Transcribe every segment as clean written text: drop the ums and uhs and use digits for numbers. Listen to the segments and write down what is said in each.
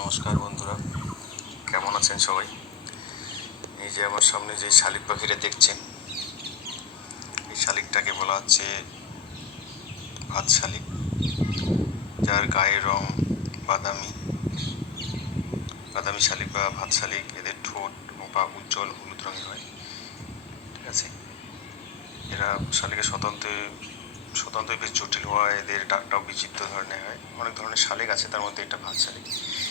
নমস্কার বন্ধুরা, কেমন আছেন সবাই? এই যে আমার সামনে যে শালিক পাখিটা দেখছেন, এই শালিকটাকে বলা হচ্ছে ভাত শালিক, যার গায়ের রং বাদামি বাদামি শালিক বা ভাত শালিক। এদের ঠোঁট বা উজ্জ্বল হলুদ রঙের হয়। ঠিক আছে, এরা শালিকের স্বতন্ত্র বেশ জটিল হওয়ায় এদের ডাকটাও বিচিত্র ধরনের হয়। অনেক ধরনের শালিক আছে, তার মধ্যে এটা ভাত শালিক।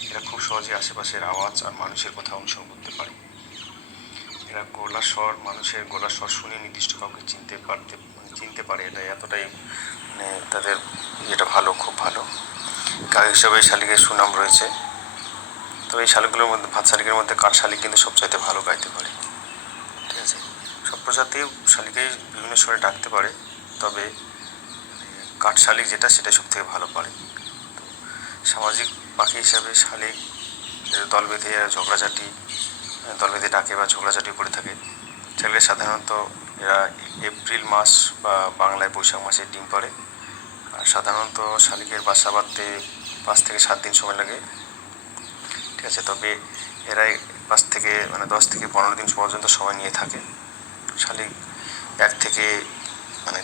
এরা খুব সহজে আশেপাশের আওয়াজ আর মানুষের কথা অনুসরণ করতে পারে। এরা মানুষের গলার স্বর শুনে নির্দিষ্ট কাউকে চিনতে পারে। এটা এতটাই তাদের এটা খুব ভালো গায়ক হিসাবে এই শালিকের সুনাম রয়েছে। তো এই শালিকগুলোর মধ্যে ভাত শালিকের মধ্যে কাঠ শালিক কিন্তু সবচাইতে ভালো গাইতে পারে। ঠিক আছে, সব প্রজাতির শালিকেই বিভিন্ন স্বরে ডাকতে পারে, তবে কাঠ শালিক সেটাই সব থেকে ভালো পারে। সামাজিক পাখি হিসাবে শালিক দল বেঁধে ডাকে বা ঝগড়াঝাটি করে থাকে। শালিক সাধারণত এরা এপ্রিল মাস বা বাংলায় বৈশাখ মাসে ডিম পাড়ে। আর সাধারণত শালিকের বাসা বাঁধতে 5 থেকে 7 দিন সময় লাগে। ঠিক আছে, তবে এরাই 10 থেকে 15 দিন পর্যন্ত সময় নিয়ে থাকে। শালিক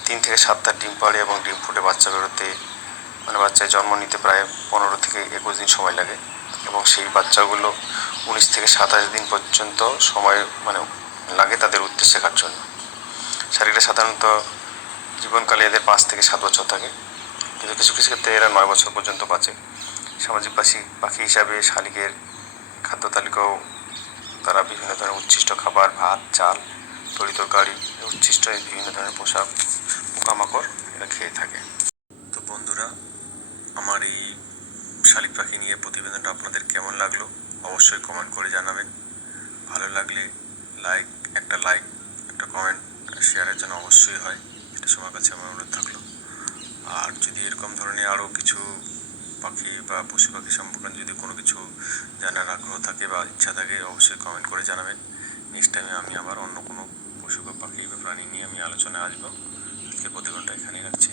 3 থেকে 7টা ডিম পাড়ে এবং ডিম ফুটে বাচ্চায় জন্ম নিতে প্রায় 15 থেকে 21 দিন সময় লাগে, এবং সেই বাচ্চাগুলো 19 থেকে 27 দিন পর্যন্ত সময় লাগে তাদের উঠতে শেখার জন্য। শালিকরা সাধারণত জীবনকালে এদের 5 থেকে 7 বছর থাকে, কিন্তু কিছু কিছু ক্ষেত্রে এরা 9 বছর পর্যন্ত বাঁচে। সামাজিক পাখি হিসাবে শালিকের খাদ্য তালিকাও তারা বিভিন্ন ধরনের উচ্ছিষ্ট খাবার, ভাত, চাল, তরিতরকারি, উচ্ছিষ্ট বিভিন্ন ধরনের পোকামাকড় এরা খেয়ে থাকে। তো বন্ধুরা, আমার এই শালিক পাখি নিয়ে প্রতিবেদনটা আপনাদের কেমন লাগলো অবশ্যই কমেন্ট করে জানাবেন। ভালো লাগলে একটা কমেন্ট, শেয়ারের জন্য অবশ্যই হয়। এটা সবার কাছে আমার অনুরোধ থাকলো। আর যদি এরকম ধরনের আরও কিছু পাখি বা পশু পাখি সম্পর্কে যদি কোনো কিছু জানার আগ্রহ থাকে বা ইচ্ছা থাকে, অবশ্যই কমেন্ট করে জানাবেন। নেক্সট টাইমে আমি আবার অন্য কোনো পশু বা পাখি বা প্রাণী নিয়ে আমি আলোচনায় আসবো। আজকের প্রতিবেদনটা এখানেই রাখছি।